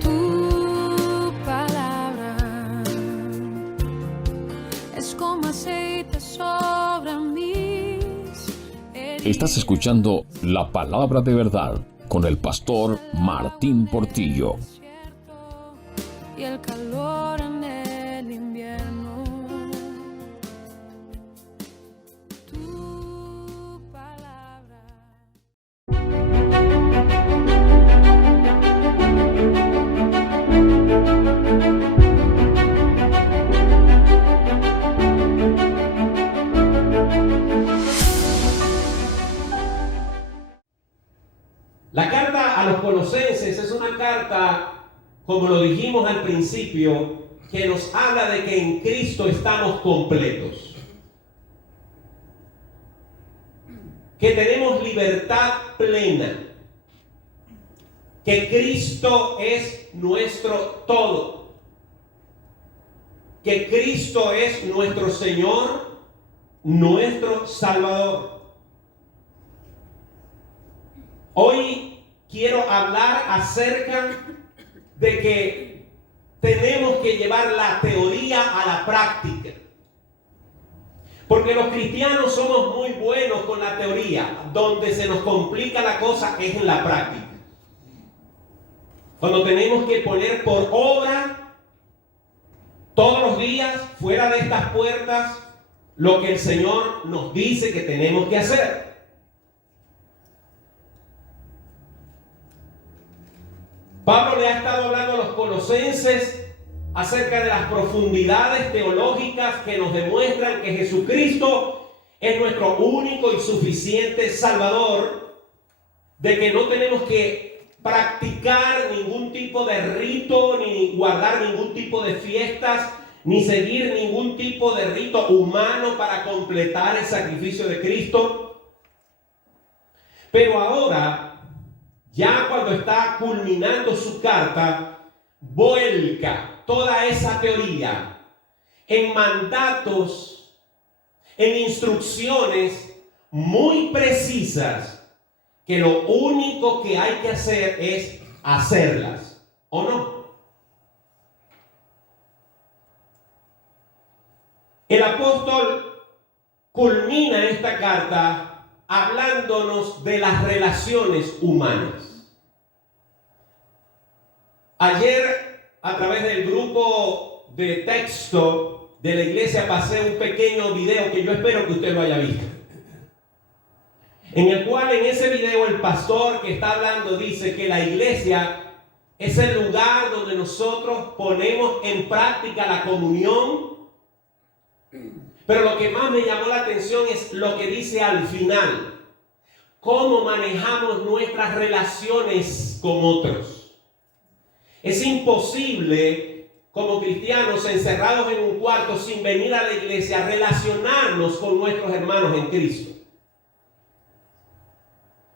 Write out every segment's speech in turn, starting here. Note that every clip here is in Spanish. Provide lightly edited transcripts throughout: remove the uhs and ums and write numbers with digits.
Tu palabra es como aceite sobre mis heridas. Estás escuchando La Palabra de Verdad con el pastor Martín Portillo. Y el calor en el invierno. Tu palabra. La carta a los Colosenses es una carta, como lo dijimos al principio, que nos habla de que en Cristo estamos completos, que tenemos libertad plena, que Cristo es nuestro todo, que Cristo es nuestro Señor, nuestro Salvador. Hoy quiero hablar acerca de que tenemos que llevar la teoría a la práctica. Porque los cristianos somos muy buenos con la teoría. Donde se nos complica la cosa es en la práctica. Cuando tenemos que poner por obra todos los días, fuera de estas puertas, lo que el Señor nos dice que tenemos que hacer. Pablo le ha estado hablando a los colosenses acerca de las profundidades teológicas que nos demuestran que Jesucristo es nuestro único y suficiente Salvador, de que no tenemos que practicar ningún tipo de rito, ni guardar ningún tipo de fiestas, ni seguir ningún tipo de rito humano para completar el sacrificio de Cristo. Pero ahora, ya cuando está culminando su carta, vuelca toda esa teoría en mandatos, en instrucciones muy precisas, que lo único que hay que hacer es hacerlas, ¿o no? El apóstol culmina esta carta hablándonos de las relaciones humanas. Ayer, a través del grupo de texto de la iglesia, pasé un pequeño video que yo espero que usted lo haya visto, en el cual en ese video el pastor que está hablando dice que la iglesia es el lugar donde nosotros ponemos en práctica la comunión. Pero lo que más me llamó la atención es lo que dice al final: cómo manejamos nuestras relaciones con otros. Es imposible, como cristianos encerrados en un cuarto sin venir a la iglesia, relacionarnos con nuestros hermanos en Cristo.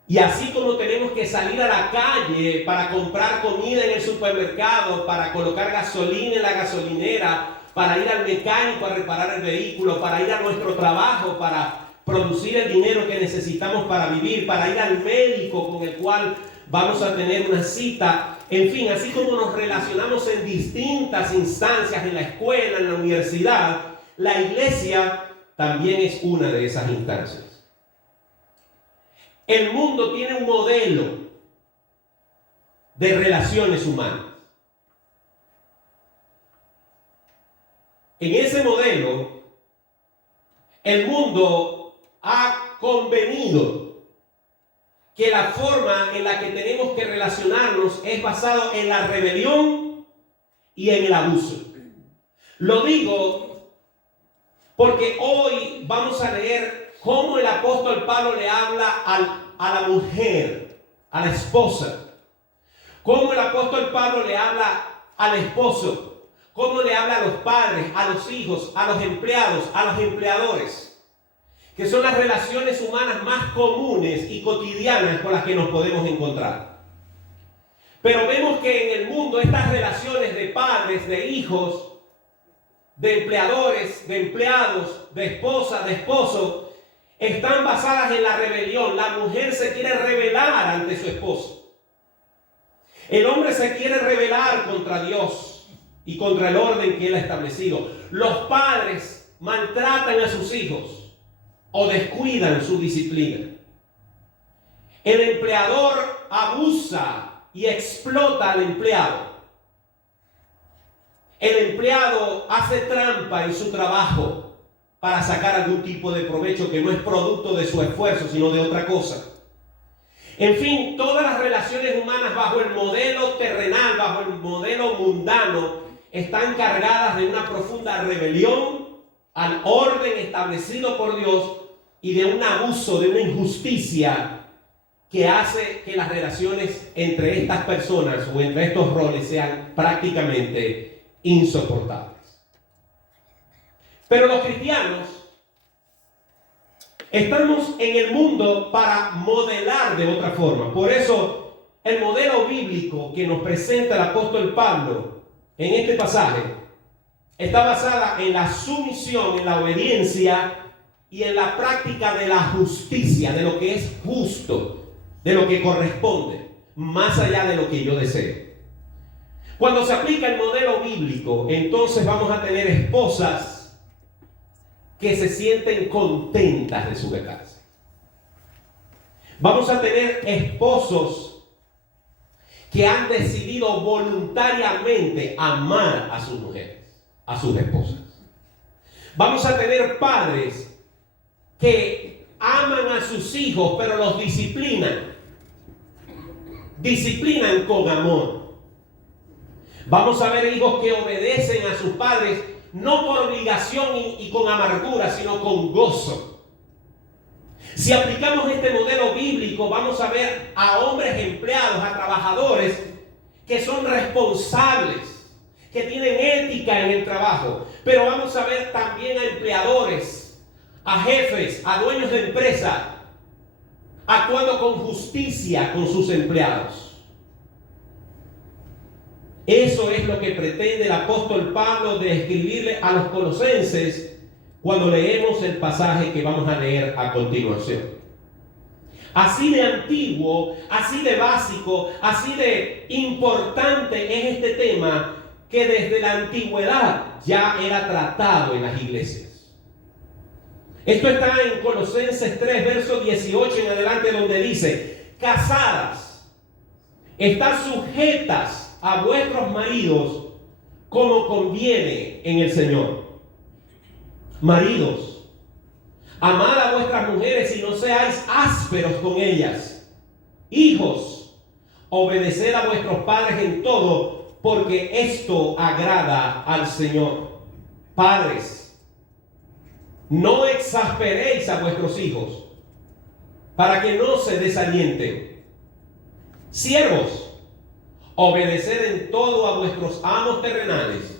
Y así como tenemos que salir a la calle para comprar comida en el supermercado, para colocar gasolina en la gasolinera, para ir al mecánico a reparar el vehículo, para ir a nuestro trabajo, para producir el dinero que necesitamos para vivir, para ir al médico con el cual vamos a tener una cita. En fin, así como nos relacionamos en distintas instancias, en la escuela, en la universidad, la iglesia también es una de esas instancias. El mundo tiene un modelo de relaciones humanas. En ese modelo, el mundo ha convenido que la forma en la que tenemos que relacionarnos es basado en la rebelión y en el abuso. Lo digo porque hoy vamos a leer cómo el apóstol Pablo le habla a la mujer, a la esposa. Cómo el apóstol Pablo le habla al esposo. Cómo le habla a los padres, a los hijos, a los empleados, a los empleadores, que son las relaciones humanas más comunes y cotidianas con las que nos podemos encontrar. Pero vemos que en el mundo estas relaciones de padres, de hijos, de empleadores, de empleados, de esposa, de esposo, están basadas en la rebelión. La mujer se quiere rebelar ante su esposo. El hombre se quiere rebelar contra Dios y contra el orden que Él ha establecido. Los padres maltratan a sus hijos o descuidan su disciplina. El empleador abusa y explota al empleado. El empleado hace trampa en su trabajo para sacar algún tipo de provecho que no es producto de su esfuerzo, sino de otra cosa. En fin, todas las relaciones humanas bajo el modelo terrenal, bajo el modelo mundano, están cargadas de una profunda rebelión al orden establecido por Dios y de un abuso, de una injusticia que hace que las relaciones entre estas personas o entre estos roles sean prácticamente insoportables. Pero los cristianos estamos en el mundo para modelar de otra forma. Por eso el modelo bíblico que nos presenta el apóstol Pablo en este pasaje está basada en la sumisión, en la obediencia y en la práctica de la justicia, de lo que es justo, de lo que corresponde, más allá de lo que yo deseo. Cuando se aplica el modelo bíblico, entonces vamos a tener esposas que se sienten contentas de sujetarse. Vamos a tener esposos que han decidido voluntariamente amar a sus mujeres, a sus esposas. Vamos a tener padres que aman a sus hijos, pero los disciplinan con amor. Vamos a ver hijos que obedecen a sus padres no por obligación y con amargura, sino con gozo. Si aplicamos este modelo bíblico, vamos a ver a hombres empleados, a trabajadores que son responsables, que tienen ética en el trabajo. Pero vamos a ver también a empleadores, a jefes, a dueños de empresa, actuando con justicia con sus empleados. Eso es lo que pretende el apóstol Pablo de escribirle a los colosenses cuando leemos el pasaje que vamos a leer a continuación. Así de antiguo, así de básico, así de importante es este tema que desde la antigüedad ya era tratado en las iglesias. Esto está en Colosenses 3, verso 18 en adelante, donde dice: casadas, estad sujetas a vuestros maridos como conviene en el Señor. Maridos, amad a vuestras mujeres y no seáis ásperos con ellas. Hijos, obedeced a vuestros padres en todo, porque esto agrada al Señor. Padres, no exasperéis a vuestros hijos, para que no se desalienten. Siervos, obedeced en todo a vuestros amos terrenales,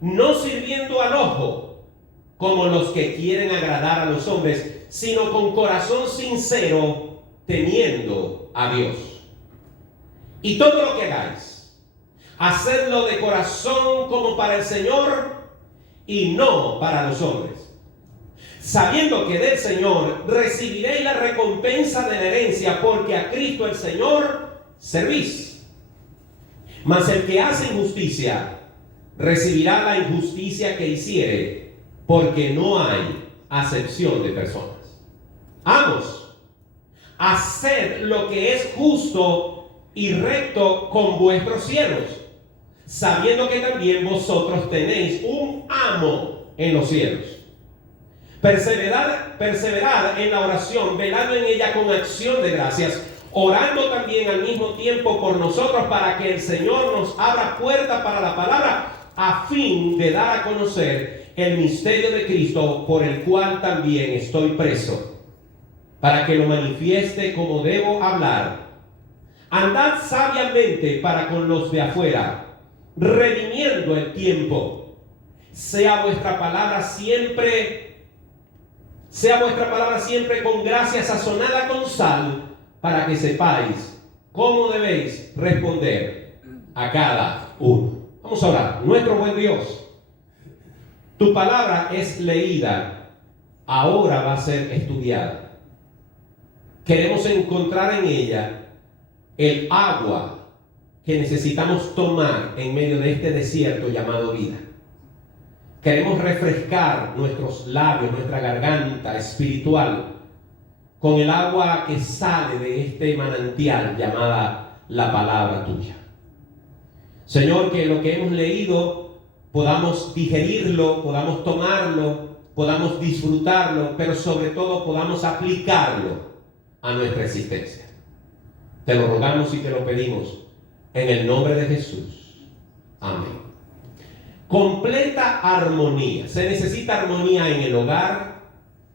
no sirviendo al ojo, como los que quieren agradar a los hombres, sino con corazón sincero, temiendo a Dios. Y todo lo que hagáis, hacedlo de corazón como para el Señor y no para los hombres, sabiendo que del Señor recibiréis la recompensa de la herencia, porque a Cristo el Señor servís. Mas el que hace injusticia recibirá la injusticia que hiciere, porque no hay acepción de personas. Amos, haced lo que es justo y recto con vuestros siervos, sabiendo que también vosotros tenéis un amo en los cielos. Perseverad en la oración, velando en ella con acción de gracias, orando también al mismo tiempo por nosotros, para que el Señor nos abra puerta para la palabra, a fin de dar a conocer el misterio de Cristo, por el cual también estoy preso, para que lo manifieste como debo hablar. Andad sabiamente para con los de afuera, redimiendo el tiempo. Sea vuestra palabra siempre con gracia sazonada con sal, para que sepáis cómo debéis responder a cada uno. Vamos a orar. Nuestro buen Dios, tu palabra es leída, ahora va a ser estudiada. Queremos encontrar en ella el agua que necesitamos tomar en medio de este desierto llamado vida. Queremos refrescar nuestros labios, nuestra garganta espiritual con el agua que sale de este manantial llamada la palabra tuya. Señor, que lo que hemos leído podamos digerirlo, podamos tomarlo, podamos disfrutarlo, pero sobre todo podamos aplicarlo a nuestra existencia. Te lo rogamos y te lo pedimos en el nombre de Jesús. Amén. Completa armonía. Se necesita armonía en el hogar,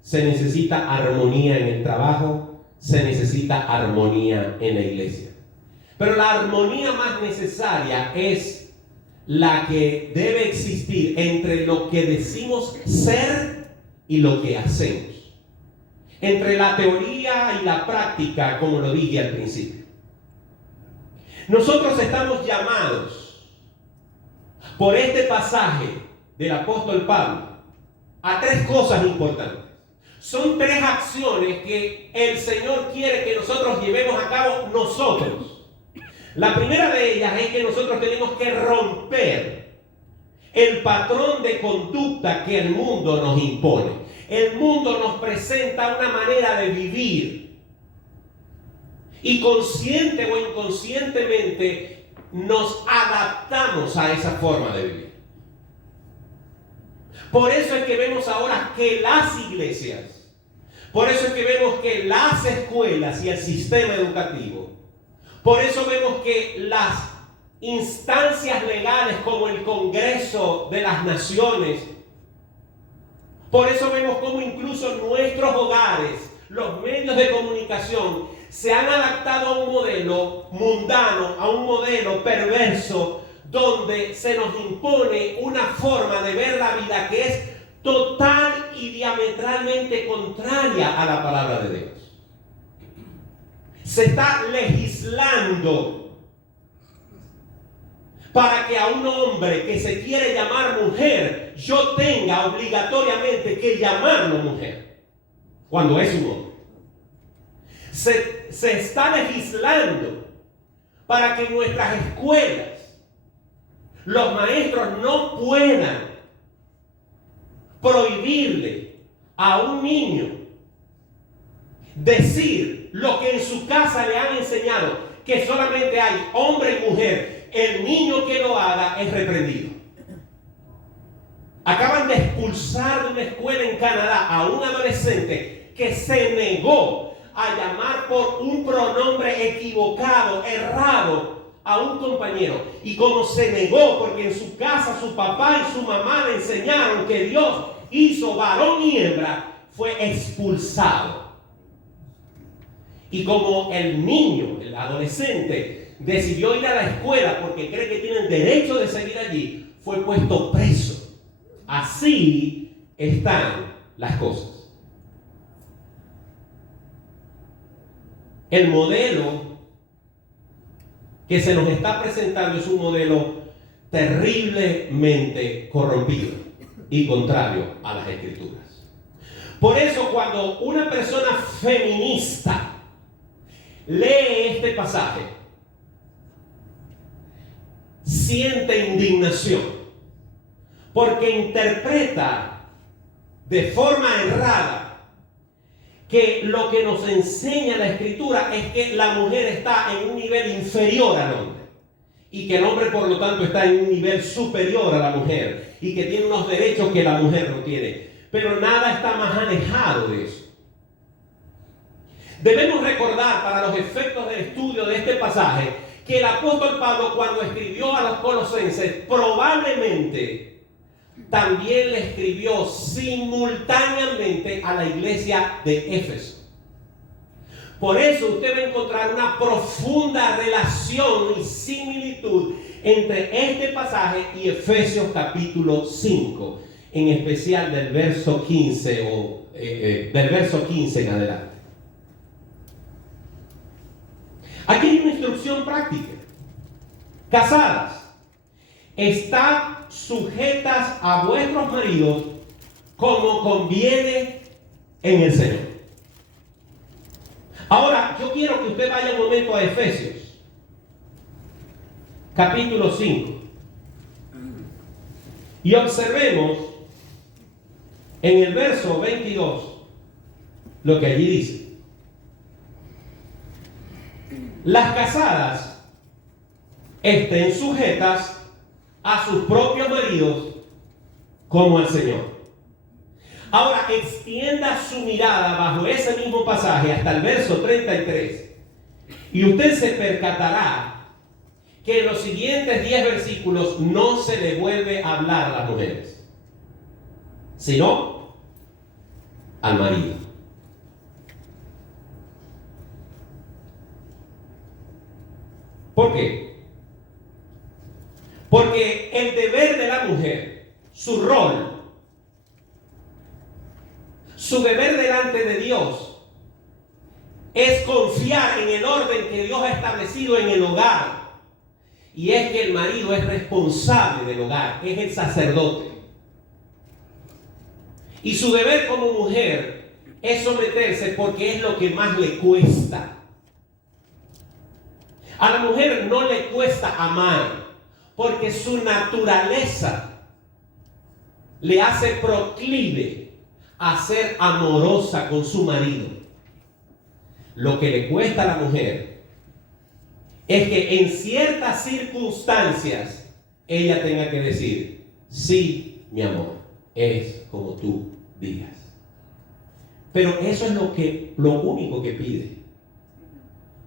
se necesita armonía en el trabajo, se necesita armonía en la iglesia. Pero la armonía más necesaria es la que debe existir entre lo que decimos ser y lo que hacemos. Entre la teoría y la práctica, como lo dije al principio. Nosotros estamos llamados por este pasaje del apóstol Pablo a tres cosas importantes. Son tres acciones que el Señor quiere que nosotros llevemos a cabo nosotros. La primera de ellas es que nosotros tenemos que romper el patrón de conducta que el mundo nos impone. El mundo nos presenta una manera de vivir y consciente o inconscientemente nos adaptamos a esa forma de vivir. Por eso es que vemos ahora que las iglesias, por eso es que vemos que las escuelas y el sistema educativo, por eso vemos que las instancias legales como el Congreso de las Naciones, por eso vemos como incluso nuestros hogares, los medios de comunicación, se han adaptado a un modelo mundano, a un modelo perverso, donde se nos impone una forma de ver la vida que es total y diametralmente contraria a la palabra de Dios. Se está legislando para que a un hombre que se quiere llamar mujer, yo tenga obligatoriamente que llamarlo mujer, cuando es un hombre. Se está legislando para que en nuestras escuelas los maestros no puedan prohibirle a un niño decir lo que en su casa le han enseñado, que solamente hay hombre y mujer. El niño que lo haga es reprendido. Acaban de expulsar de una escuela en Canadá a un adolescente que se negó a llamar por un pronombre equivocado, errado, a un compañero. Y como se negó, porque en su casa su papá y su mamá le enseñaron que Dios hizo varón y hembra, fue expulsado. Y como el niño, el adolescente, decidió ir a la escuela porque cree que tiene el derecho de seguir allí, fue puesto preso. Así están las cosas. El modelo que se nos está presentando es un modelo terriblemente corrompido y contrario a las Escrituras. Por eso, cuando una persona feminista lee este pasaje, siente indignación, porque interpreta de forma errada que lo que nos enseña la Escritura es que la mujer está en un nivel inferior al hombre y que el hombre por lo tanto está en un nivel superior a la mujer y que tiene unos derechos que la mujer no tiene. Pero nada está más alejado de eso. Debemos recordar, para los efectos del estudio de este pasaje, que el apóstol Pablo, cuando escribió a los colosenses, probablemente también le escribió simultáneamente a la iglesia de Éfeso. Por eso usted va a encontrar una profunda relación y similitud entre este pasaje y Efesios capítulo 5, en especial del verso 15 del verso 15 en adelante. Aquí hay una instrucción práctica. Casadas, estad sujetas a vuestros maridos como conviene en el Señor. Ahora, yo quiero que usted vaya un momento a Efesios. capítulo 5. Y observemos en el verso 22 lo que allí dice. Las casadas estén sujetas a sus propios maridos como al Señor. Ahora extienda su mirada bajo ese mismo pasaje hasta el verso 33 y usted se percatará que en los siguientes 10 versículos no se le vuelve a hablar a las mujeres, sino al marido. ¿Por qué? Porque el deber de la mujer, su rol, su deber delante de Dios es confiar en el orden que Dios ha establecido en el hogar. Y es que el marido es responsable del hogar, es el sacerdote. Y su deber como mujer es someterse porque es lo que más le cuesta. A la mujer no le cuesta amar porque su naturaleza le hace proclive a ser amorosa con su marido. Lo que le cuesta a la mujer es que en ciertas circunstancias ella tenga que decir: sí, mi amor, es como tú digas. Pero eso es lo único que pide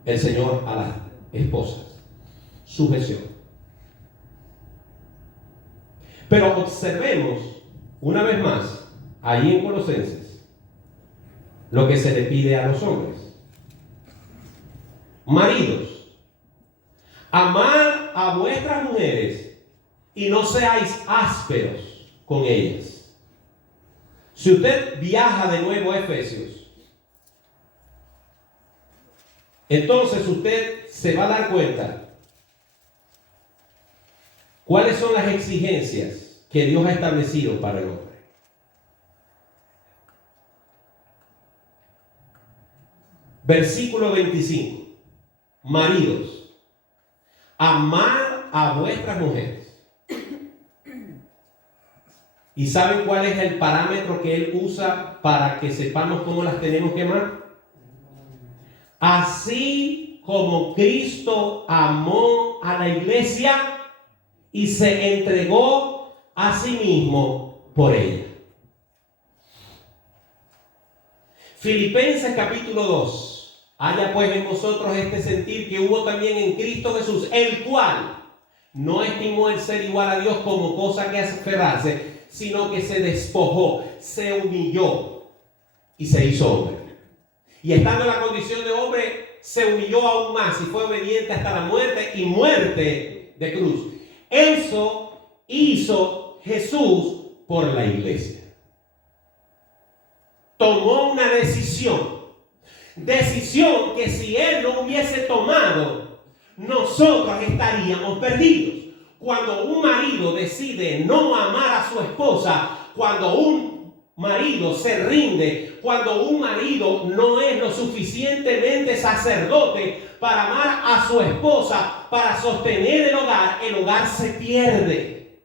el Señor a las esposas: sujeción. Pero observemos una vez más ahí en Colosenses lo que se le pide a los hombres. Maridos, amad a vuestras mujeres y no seáis ásperos con ellas. Si usted viaja de nuevo a Efesios, entonces usted se va a dar cuenta cuáles son las exigencias que Dios ha establecido para el hombre. Versículo 25. Maridos, amad a vuestras mujeres. ¿Y saben cuál es el parámetro que él usa para que sepamos cómo las tenemos que amar? Así como Cristo amó a la iglesia y se entregó a sí mismo por ella. Filipenses capítulo 2. Haya pues en vosotros este sentir que hubo también en Cristo Jesús, el cual no estimó el ser igual a Dios como cosa que aferrarse, sino que se despojó, se humilló y se hizo hombre. Y estando en la condición de hombre, se humilló aún más y fue obediente hasta la muerte y muerte de cruz. Eso hizo Jesús por la iglesia. Tomó una decisión que si él no hubiese tomado, nosotros estaríamos perdidos. Cuando un marido decide no amar a su esposa, cuando un marido se rinde, cuando un marido no es lo suficientemente sacerdote para amar a su esposa, para sostener el hogar se pierde.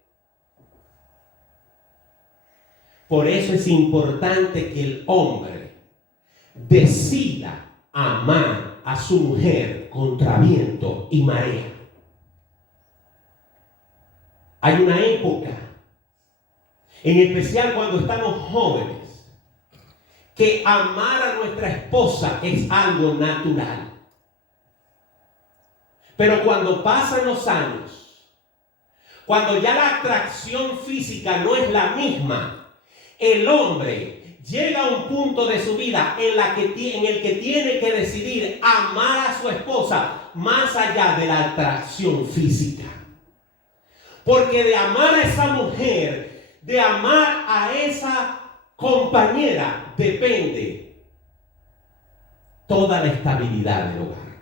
Por eso es importante que el hombre decida amar a su mujer contra viento y marea. Hay una época, en especial cuando estamos jóvenes, que amar a nuestra esposa es algo natural. Pero cuando pasan los años, cuando ya la atracción física no es la misma, el hombre llega a un punto de su vida en el que tiene que decidir amar a su esposa más allá de la atracción física. Porque de amar a esa mujer, de amar a esa compañera, depende toda la estabilidad del hogar.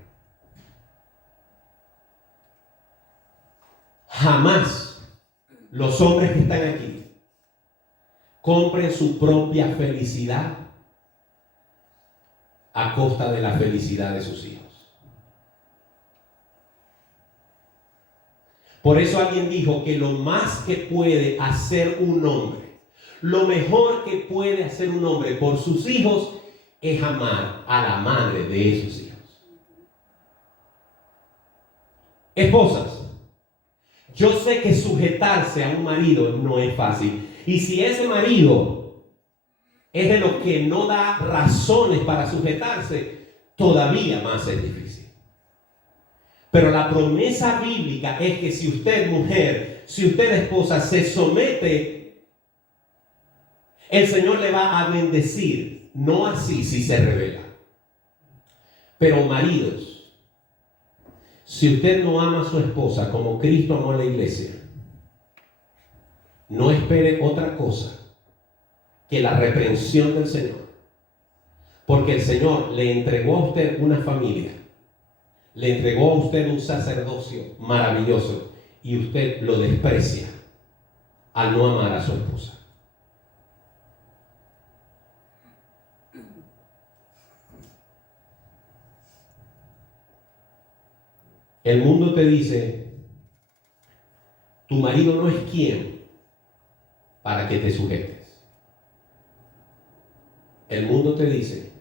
Jamás los hombres que están aquí compren su propia felicidad a costa de la felicidad de sus hijos. Por eso alguien dijo que lo más que puede hacer un hombre, lo mejor que puede hacer un hombre por sus hijos es amar a la madre de esos hijos. Esposas, yo sé que sujetarse a un marido no es fácil. Y si ese marido es de los que no da razones para sujetarse, todavía más es difícil. Pero la promesa bíblica es que si usted mujer, si usted esposa se somete, el Señor le va a bendecir. No así si se revela. Pero maridos, si usted no ama a su esposa como Cristo amó a la iglesia, no espere otra cosa que la reprensión del Señor. Porque el Señor le entregó a usted una familia, le entregó a usted un sacerdocio maravilloso y usted lo desprecia al no amar a su esposa. El mundo te dice, tu marido no es quien para que te sujetes. El mundo te dice,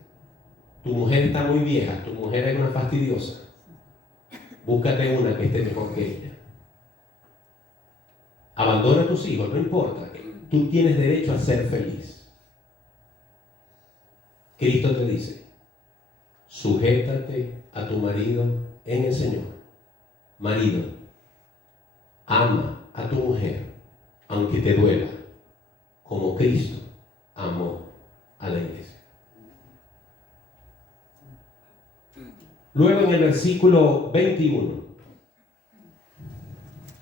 tu mujer está muy vieja, tu mujer es una fastidiosa, búscate una que esté mejor que ella. Abandona a tus hijos, no importa, tú tienes derecho a ser feliz. Cristo te dice, sujétate a tu marido en el Señor. Marido, ama a tu mujer, aunque te duela, como Cristo amó a la iglesia. Luego en el versículo 21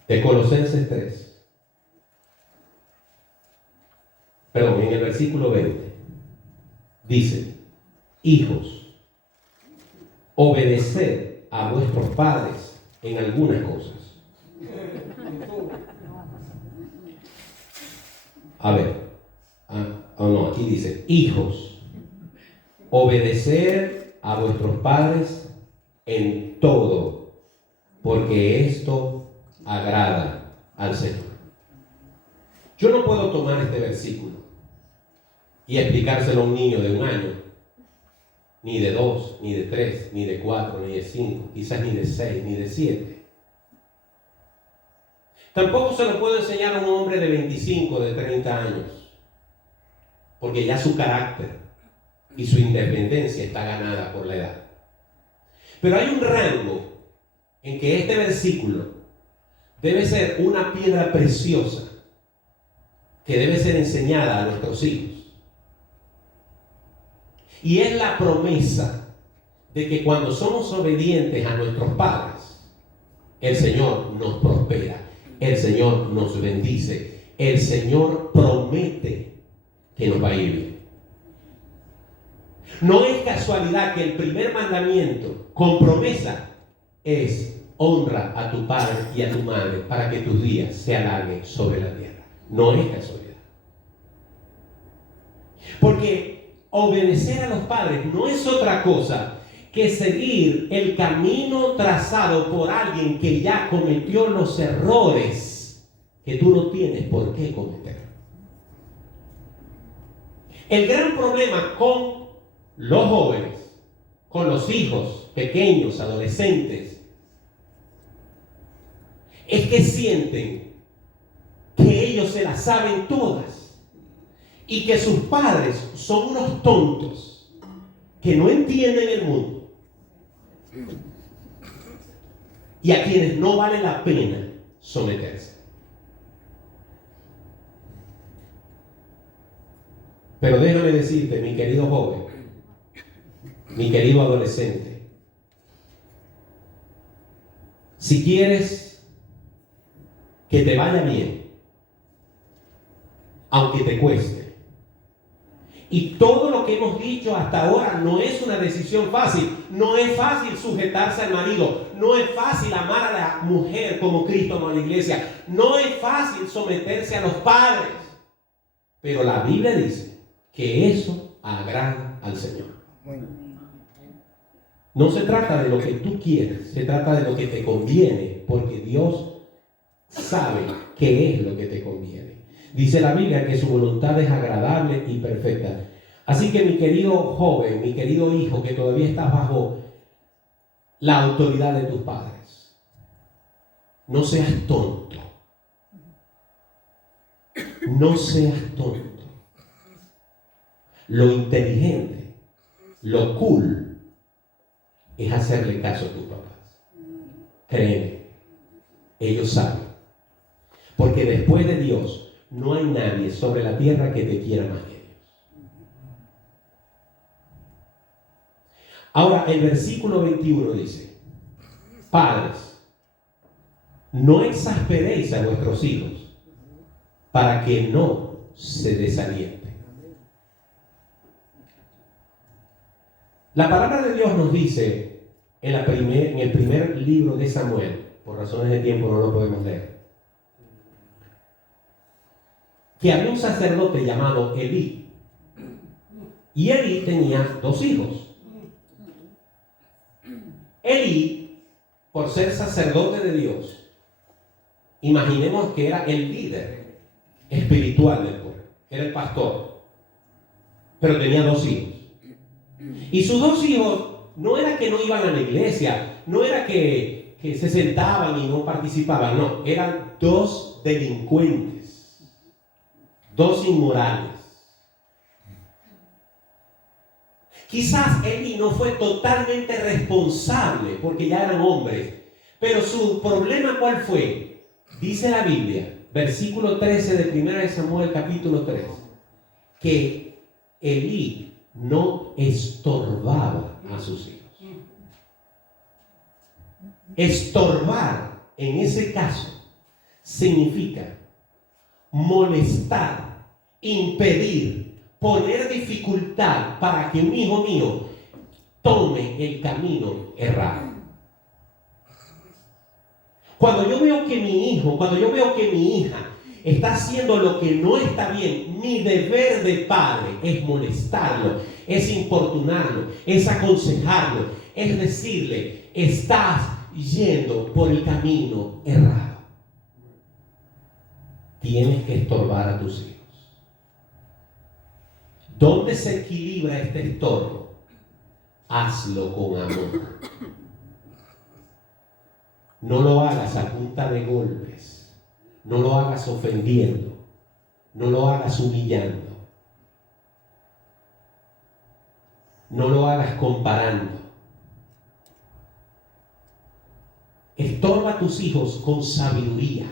de Colosenses 3, perdón, en el versículo 20, dice, hijos, obedeced a vuestros padres en algunas cosas. A ver, no, aquí dice, hijos, obedecer a vuestros padres en todo, porque esto agrada al Señor. Yo no puedo tomar este versículo y explicárselo a un niño de 1 año, ni de 2, ni de 3, ni de 4, ni de 5, quizás ni de 6, ni de 7. Tampoco se lo puedo enseñar a un hombre de 25, de 30 años, porque ya su carácter y su independencia está ganada por la edad. Pero hay un rango en que este versículo debe ser una piedra preciosa que debe ser enseñada a nuestros hijos. Y es la promesa de que cuando somos obedientes a nuestros padres, el Señor nos prospera, el Señor nos bendice, el Señor promete que nos va a ir bien. No es casualidad que el primer mandamiento con promesa es honra a tu padre y a tu madre para que tus días se alarguen sobre la tierra. No es casualidad. Porque obedecer a los padres no es otra cosa que seguir el camino trazado por alguien que ya cometió los errores que tú no tienes por qué cometer. El gran problema con los jóvenes, con los hijos pequeños, adolescentes, es que sienten que ellos se las saben todas y que sus padres son unos tontos que no entienden el mundo y a quienes no vale la pena someterse. Pero déjame decirte, mi querido joven, mi querido adolescente, si quieres que te vaya bien, aunque te cueste, y todo lo que hemos dicho hasta ahora no es una decisión fácil. No es fácil sujetarse al marido. No es fácil amar a la mujer como Cristo amó a la iglesia. No es fácil someterse a los padres. Pero la Biblia dice que eso agrada al Señor. No se trata de lo que tú quieres, se trata de lo que te conviene, porque Dios sabe qué es lo que te conviene. Dice la Biblia que su voluntad es agradable y perfecta. Así que mi querido joven, mi querido hijo, que todavía estás bajo la autoridad de tus padres, no seas tonto. No seas tonto. Lo inteligente, lo cool, es hacerle caso a tus papás. Créeme, ellos saben. Porque después de Dios, no hay nadie sobre la tierra que te quiera más que ellos. Ahora, el versículo 21 dice: padres, no exasperéis a vuestros hijos para que no se desalienten. La palabra de Dios nos dice en el primer libro de Samuel, por razones de tiempo no lo podemos leer, que había un sacerdote llamado Elí. Y Elí tenía 2 hijos. Elí, por ser sacerdote de Dios, imaginemos que era el líder espiritual del pueblo, era el pastor, pero tenía 2 hijos. Y sus 2 hijos no era que no iban a la iglesia, no era que se sentaban y no participaban, no, eran 2 delincuentes, 2 inmorales. Quizás Elí no fue totalmente responsable porque ya eran hombres, pero su problema ¿cuál fue? Dice la Biblia, versículo 13 de 1 Samuel capítulo 3, que Elí no estorbaba a sus hijos. Estorbar en ese caso significa molestar, impedir, poner dificultad para que un hijo mío tome el camino errado. Cuando yo veo que mi hijo, cuando yo veo que mi hija está haciendo lo que no está bien, mi deber de padre es molestarlo, es importunarlo, es aconsejarlo, es decirle: estás yendo por el camino errado. Tienes que estorbar a tus hijos. ¿Dónde se equilibra este estorbo? Hazlo con amor. No lo hagas a punta de golpes. No lo hagas ofendiendo. No lo hagas humillando. No lo hagas comparando. Estorba a tus hijos con sabiduría.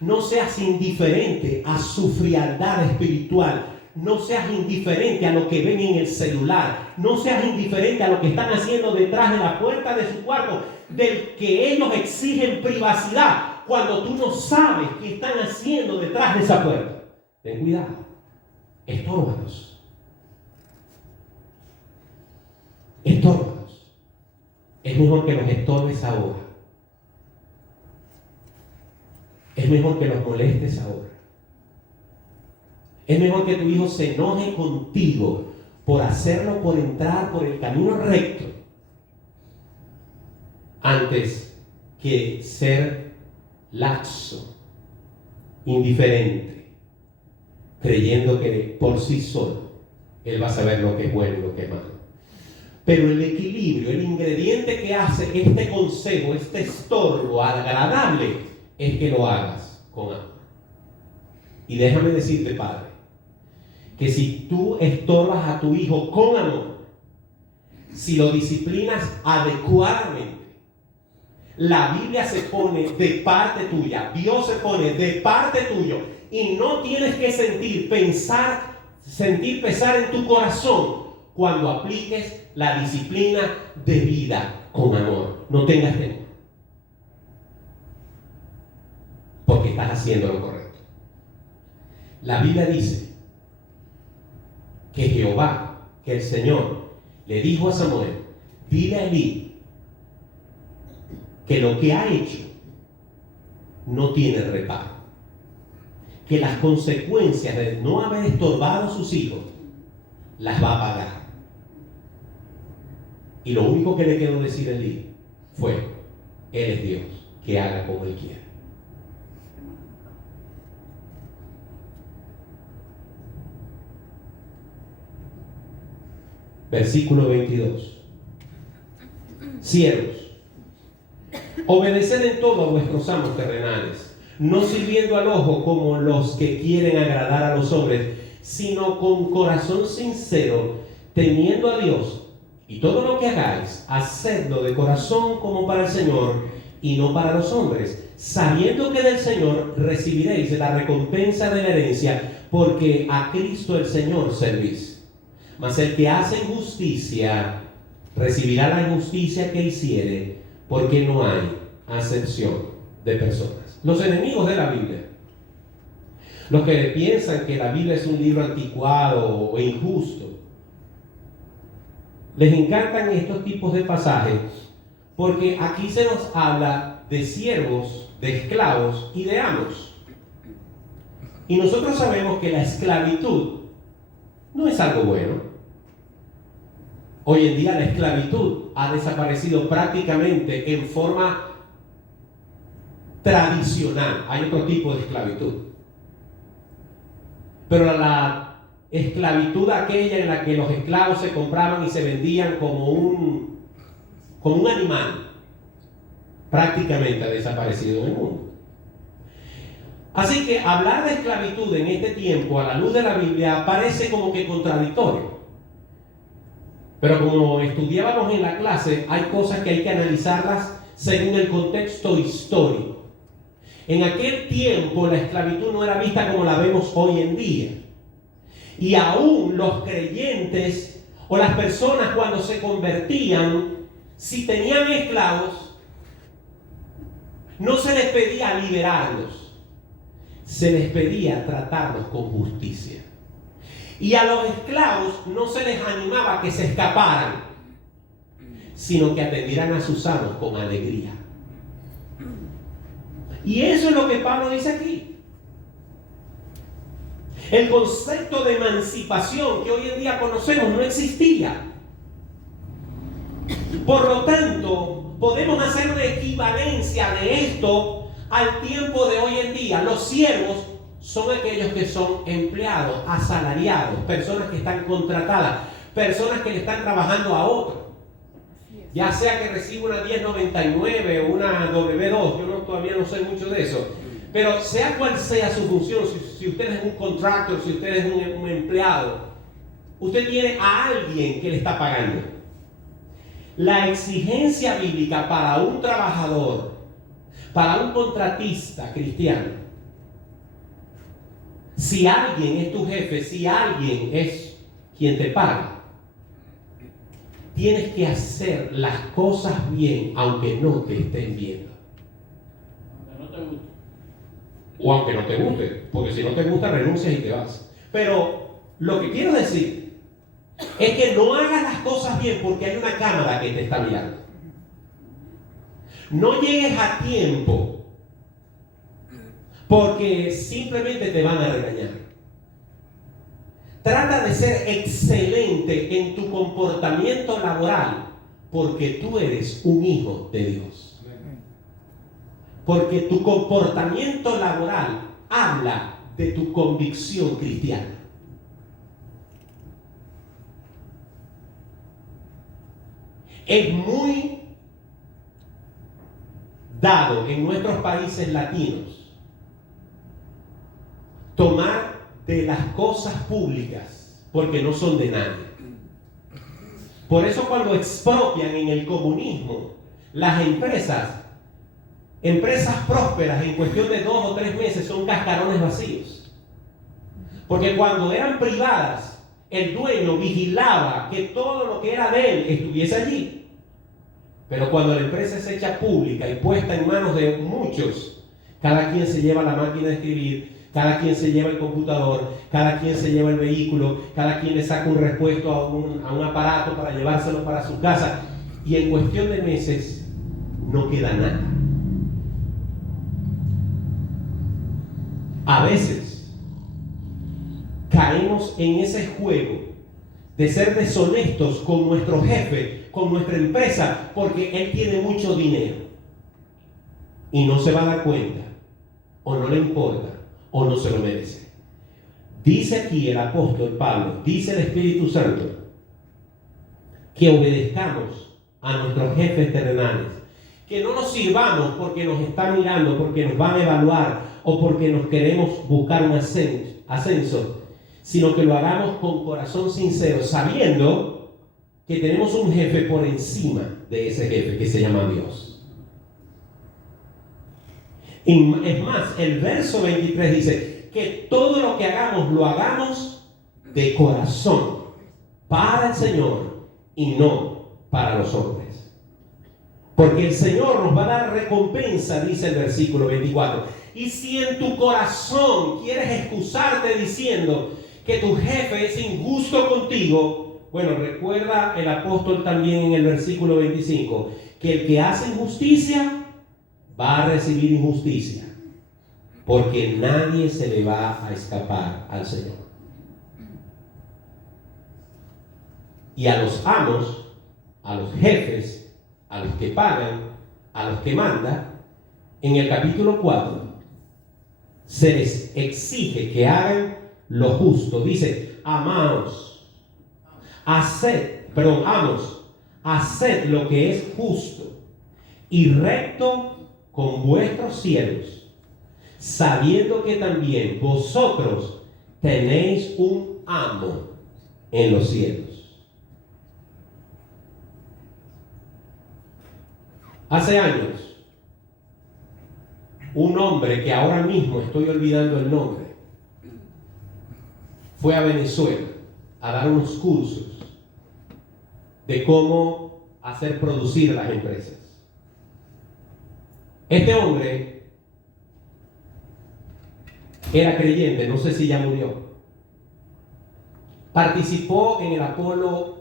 No seas indiferente a su frialdad espiritual. No seas indiferente a lo que ven en el celular. No seas indiferente a lo que están haciendo detrás de la puerta de su cuarto, del que ellos exigen privacidad, cuando tú no sabes qué están haciendo detrás de esa puerta. Ten cuidado. Estórbalos. Estórbalos. Es mejor que los estorbes ahora. Es mejor que los molestes ahora. Es mejor que tu hijo se enoje contigo por hacerlo, por entrar por el camino recto, antes que ser laxo, indiferente, creyendo que por sí solo él va a saber lo que es bueno y lo que es malo. Pero el equilibrio, el ingrediente que hace este consejo, este estorbo agradable, es que lo hagas con amor. Y déjame decirte, padre, que si tú estorbas a tu hijo con amor, si lo disciplinas adecuadamente, la Biblia se pone de parte tuya, Dios se pone de parte tuyo, y no tienes que sentir pesar en tu corazón cuando apliques la disciplina debida con amor. No tengas temor, porque estás haciendo lo correcto. La Biblia dice que Jehová, que el Señor, le dijo a Samuel: dile a Elí que lo que ha hecho no tiene reparo, que las consecuencias de no haber estorbado a sus hijos las va a pagar. Y lo único que le quedó decir a Elí fue: Él es Dios, que haga como Él quiera. Versículo 22. Siervos, obedeced en todo a vuestros amos terrenales, no sirviendo al ojo como los que quieren agradar a los hombres, sino con corazón sincero, temiendo a Dios. Y todo lo que hagáis, hacedlo de corazón como para el Señor y no para los hombres, sabiendo que del Señor recibiréis la recompensa de la herencia, porque a Cristo el Señor servís. Mas el que hace injusticia recibirá la injusticia que hiciere, porque no hay acepción de personas. Los enemigos de la Biblia, los que piensan que la Biblia es un libro anticuado o injusto, les encantan estos tipos de pasajes porque aquí se nos habla de siervos, de esclavos y de amos. Y nosotros sabemos que la esclavitud no es algo bueno. Hoy en día la esclavitud ha desaparecido prácticamente en forma tradicional. Hay otro tipo de esclavitud. Pero la esclavitud aquella en la que los esclavos se compraban y se vendían como un animal, prácticamente ha desaparecido en el mundo. Así que hablar de esclavitud en este tiempo, a la luz de la Biblia, parece como que contradictorio. Pero como estudiábamos en la clase, hay cosas que hay que analizarlas según el contexto histórico. En aquel tiempo la esclavitud no era vista como la vemos hoy en día. Y aún los creyentes o las personas cuando se convertían, si tenían esclavos, no se les pedía liberarlos, se les pedía tratarlos con justicia. Y a los esclavos no se les animaba a que se escaparan, sino que atendieran a sus amos con alegría. Y eso es lo que Pablo dice aquí. El concepto de emancipación que hoy en día conocemos no existía. Por lo tanto, podemos hacer una equivalencia de esto al tiempo de hoy en día. Los siervos son aquellos que son empleados, asalariados, personas que están contratadas, personas que le están trabajando a otro. Ya sea que reciba una 1099 o una W2, yo todavía no sé mucho de eso. Pero sea cual sea su función, si usted es un contractor, si usted es un empleado, usted tiene a alguien que le está pagando. La exigencia bíblica para un trabajador, para un contratista cristiano, si alguien es tu jefe, si alguien es quien te paga, tienes que hacer las cosas bien, aunque no te estén viendo. Aunque no te guste. O aunque no te guste, porque si no te gusta renuncias y te vas. Pero lo que quiero decir es que no hagas las cosas bien porque hay una cámara que te está mirando. No llegues a tiempo porque simplemente te van a regañar. Trata de ser excelente en tu comportamiento laboral porque tú eres un hijo de Dios. Porque tu comportamiento laboral habla de tu convicción cristiana. Es muy dado en nuestros países latinos tomar de las cosas públicas porque no son de nadie. Por eso cuando expropian en el comunismo las empresas prósperas en cuestión de 2 o 3 meses son cascarones vacíos. Porque cuando eran privadas, el dueño vigilaba que todo lo que era de él estuviese allí. Pero cuando la empresa es hecha pública y puesta en manos de muchos, cada quien se lleva la máquina de escribir, cada quien se lleva el computador, cada quien se lleva el vehículo, cada quien le saca un repuesto a un aparato para llevárselo para su casa. Y en cuestión de meses no queda nada. A veces caemos en ese juego de ser deshonestos con nuestro jefe, con nuestra empresa, porque él tiene mucho dinero y no se va a dar cuenta, o no le importa, o no se lo merece. Dice aquí el apóstol Pablo, dice el Espíritu Santo, que obedezcamos a nuestros jefes terrenales, que no nos sirvamos porque nos están mirando, porque nos van a evaluar o porque nos queremos buscar un ascenso, sino que lo hagamos con corazón sincero, sabiendo que tenemos un jefe por encima de ese jefe que se llama Dios. Es más, el verso 23 dice que todo lo que hagamos, lo hagamos de corazón, para el Señor y no para los hombres. Porque el Señor nos va a dar recompensa, dice el versículo 24. Y si en tu corazón quieres excusarte diciendo que tu jefe es injusto contigo, bueno, recuerda el apóstol también en el versículo 25, que el que hace injusticia va a recibir injusticia, porque nadie se le va a escapar al Señor. Y a los amos, a los jefes, a los que pagan, a los que mandan, en el capítulo 4 se les exige que hagan lo justo. Dice, amos, haced lo que es justo y recto con vuestros siervos, sabiendo que también vosotros tenéis un amo en los cielos. Hace años, un hombre que ahora mismo estoy olvidando el nombre, fue a Venezuela a dar unos cursos de cómo hacer producir las empresas. Este hombre era creyente, no sé si ya murió. Participó en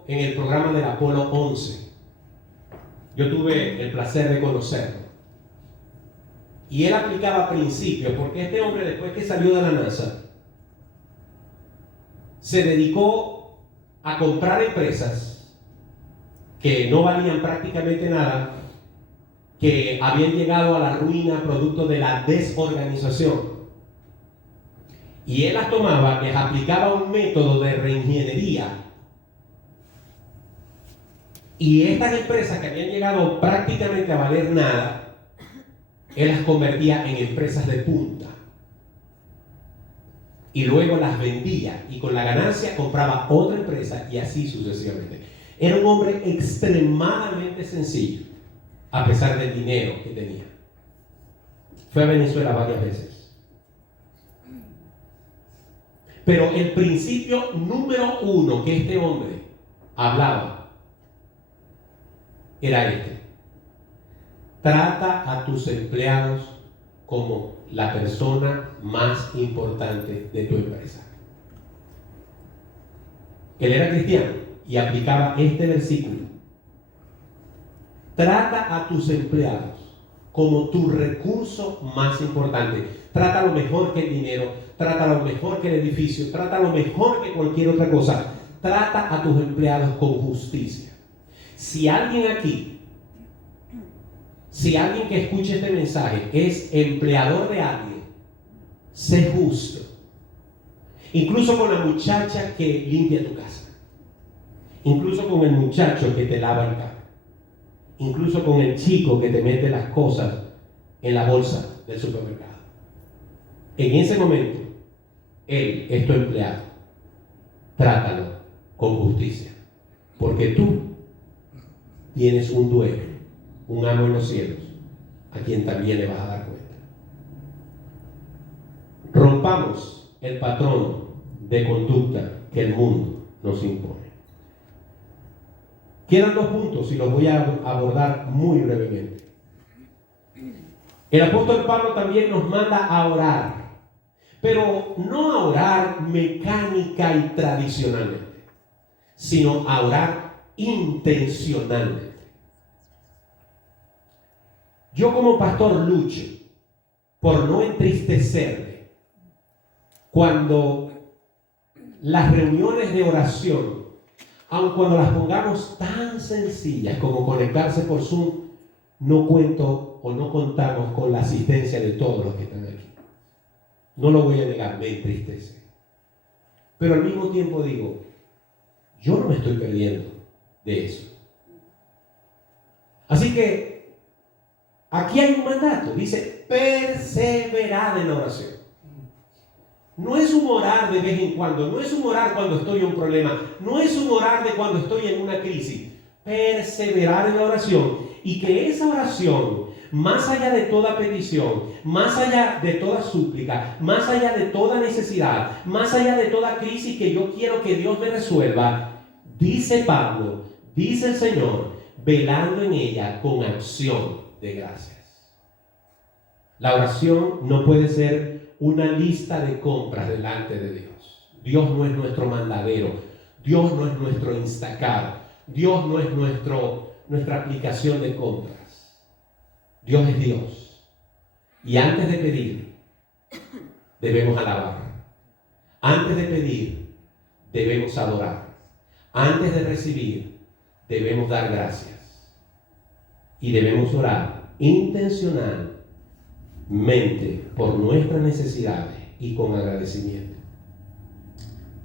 el programa del Apolo 11. Yo tuve el placer de conocerlo. Y él aplicaba principios, porque este hombre, después que salió de la NASA, se dedicó a comprar empresas que no valían prácticamente nada, que habían llegado a la ruina producto de la desorganización. Y él las tomaba, les aplicaba un método de reingeniería. Y estas empresas que habían llegado prácticamente a valer nada, él las convertía en empresas de punta. Y luego las vendía y con la ganancia compraba otra empresa y así sucesivamente. Era un hombre extremadamente sencillo, a pesar del dinero que tenía. Fue a Venezuela varias veces. Pero el principio número uno que este hombre hablaba era este: trata a tus empleados como la persona más importante de tu empresa. Él era cristiano y aplicaba este versículo: trata a tus empleados como tu recurso más importante. Trátalo mejor que el dinero, trátalo mejor que el edificio, trátalo mejor que cualquier otra cosa. Trata a tus empleados con justicia. Si alguien que escuche este mensaje es empleador de alguien, sé justo. Incluso con la muchacha que limpia tu casa. Incluso con el muchacho que te lava el carro. Incluso con el chico que te mete las cosas en la bolsa del supermercado. En ese momento, él es tu empleado. Trátalo con justicia. Porque tú tienes un dueño, un amo en los cielos, a quien también le vas a dar cuenta. Rompamos el patrón de conducta que el mundo nos impone. Quedan 2 puntos y los voy a abordar muy brevemente. El apóstol Pablo también nos manda a orar, pero no a orar mecánica y tradicionalmente, sino a orar intencionalmente. Yo como pastor lucho por no entristecerme cuando las reuniones de oración, aun cuando las pongamos tan sencillas como conectarse por Zoom, no cuento o no contamos con la asistencia de todos los que están aquí. No lo voy a negar, me entristece. Pero al mismo tiempo digo, yo no me estoy perdiendo de eso. Así que aquí hay un mandato, dice perseverad en la oración. No es un orar de vez en cuando, no es un orar cuando estoy en un problema, no es un orar de cuando estoy en una crisis. Perseverar en la oración, y que esa oración, más allá de toda petición, más allá de toda súplica, más allá de toda necesidad, más allá de toda crisis que yo quiero que Dios me resuelva, dice Pablo, dice el Señor, velando en ella con acción de gracias. La oración no puede ser una lista de compras delante de Dios. Dios no es nuestro mandadero, Dios no es nuestro Instacart, Dios no es nuestra aplicación de compras. Dios es Dios. Y antes de pedir, debemos alabar. Antes de pedir, debemos adorar. Antes de recibir, debemos dar gracias. Y debemos orar intencionalmente por nuestras necesidades y con agradecimiento.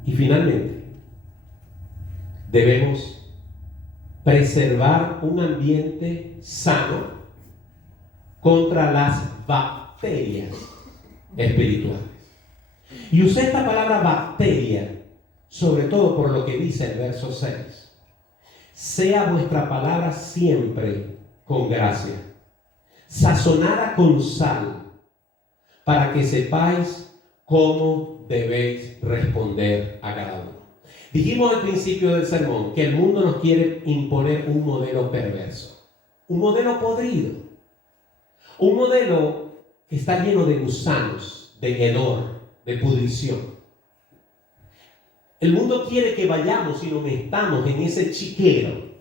Y finalmente, debemos preservar un ambiente sano contra las bacterias espirituales. Y usé esta palabra bacteria, sobre todo por lo que dice el verso 6. Sea vuestra palabra siempre con gracia, sazonada con sal, para que sepáis cómo debéis responder a cada uno. Dijimos al principio del sermón que el mundo nos quiere imponer un modelo perverso, un modelo podrido, un modelo que está lleno de gusanos, de hedor, de pudrición. El mundo quiere que vayamos y nos metamos en ese chiquero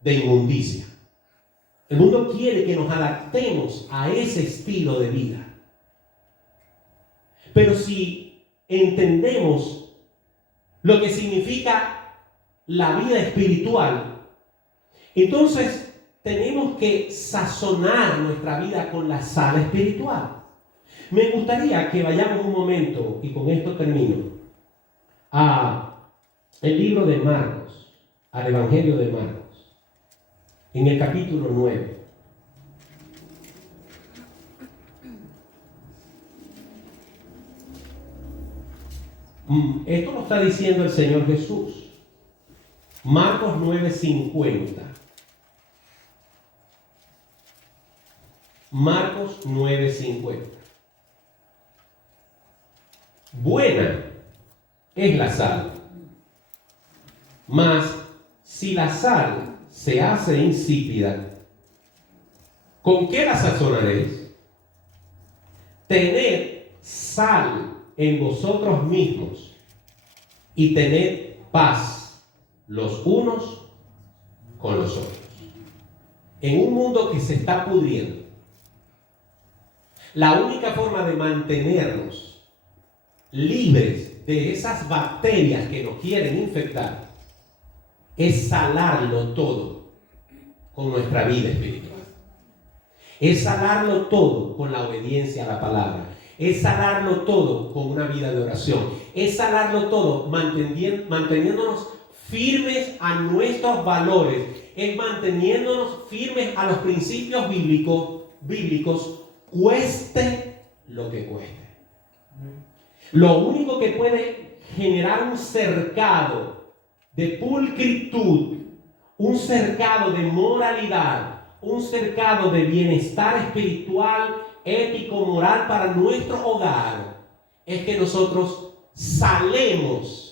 de inmundicia. El mundo quiere que nos adaptemos a ese estilo de vida. Pero si entendemos lo que significa la vida espiritual, entonces tenemos que sazonar nuestra vida con la sal espiritual. Me gustaría que vayamos un momento, y con esto termino, a el libro de Marcos, al Evangelio de Marcos, en el capítulo 9. Esto lo está diciendo el Señor Jesús. Marcos 9:50. Marcos 9:50. Buena es la sal, mas si la sal se hace insípida, ¿con qué la sazonaréis? Tened sal en vosotros mismos y tened paz los unos con los otros. En un mundo que se está pudriendo, la única forma de mantenernos libres de esas bacterias que nos quieren infectar es salarlo todo con nuestra vida espiritual. Es salarlo todo con la obediencia a la palabra. Es salarlo todo con una vida de oración. Es salarlo todo manteniéndonos firmes a nuestros valores. Es manteniéndonos firmes a los principios bíblicos, cueste lo que cueste. Lo único que puede generar un cercado de pulcritud, un cercado de moralidad, un cercado de bienestar espiritual, ético, moral para nuestro hogar, es que nosotros salemos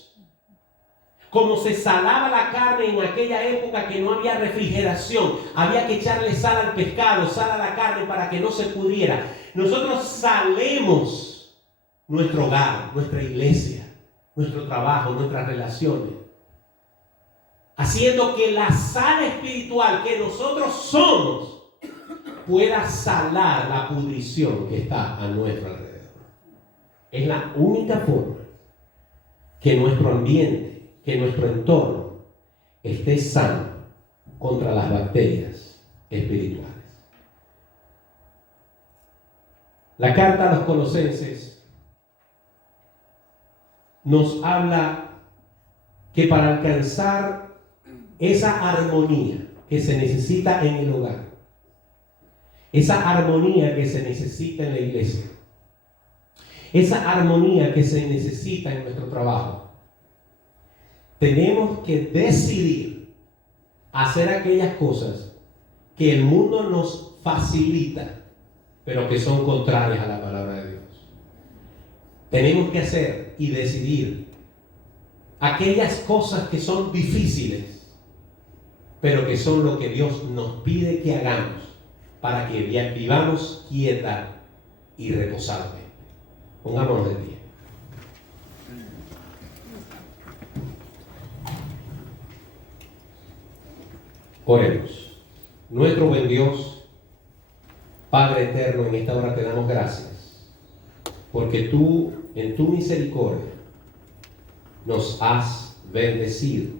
como se salaba la carne en aquella época que no había refrigeración. Había que echarle sal al pescado, sal a la carne para que no se pudriera. Nosotros salemos nuestro hogar, nuestra iglesia, nuestro trabajo, nuestras relaciones, haciendo que la sal espiritual que nosotros somos pueda salar la pudrición que está a nuestro alrededor. Es la única forma que nuestro ambiente, que nuestro entorno esté sano contra las bacterias espirituales. La carta a los Colosenses nos habla que para alcanzar esa armonía que se necesita en el hogar, esa armonía que se necesita en la iglesia, esa armonía que se necesita en nuestro trabajo, tenemos que decidir hacer aquellas cosas que el mundo nos facilita, pero que son contrarias a la palabra de Dios. Tenemos que hacer y decidir aquellas cosas que son difíciles, pero que son lo que Dios nos pide que hagamos para que vivamos quieta y reposadamente. Pongámonos de pie. Oremos. Nuestro buen Dios, Padre eterno, en esta hora te damos gracias, porque tú, en tu misericordia, nos has bendecido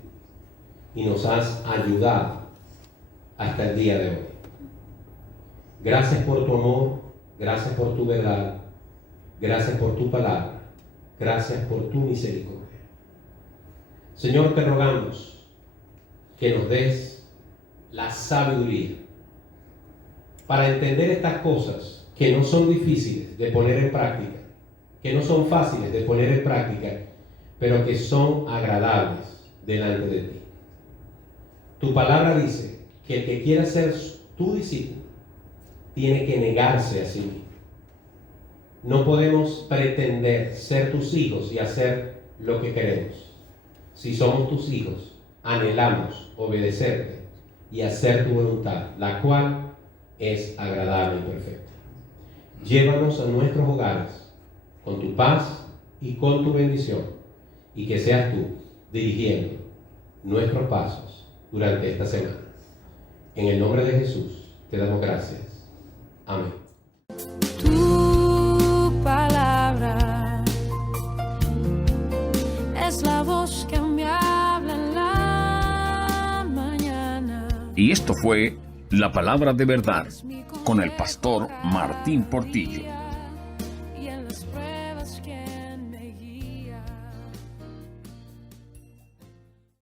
y nos has ayudado hasta el día de hoy. Gracias por tu amor, gracias por tu verdad, gracias por tu palabra, gracias por tu misericordia. Señor, te rogamos que nos des la sabiduría para entender estas cosas que no son difíciles de poner en práctica, que no son fáciles de poner en práctica, pero que son agradables delante de ti. Tu palabra dice que el que quiera ser tu discípulo tiene que negarse a sí mismo. No podemos pretender ser tus hijos y hacer lo que queremos. Si somos tus hijos, anhelamos obedecerte y hacer tu voluntad, la cual es agradable y perfecta. Llévanos a nuestros hogares con tu paz y con tu bendición, y que seas tú dirigiendo nuestros pasos durante esta semana. En el nombre de Jesús te damos gracias. Amén. Tu palabra es la voz que me habla en la mañana. Y esto fue La Palabra de Verdad con el pastor Martín Portillo.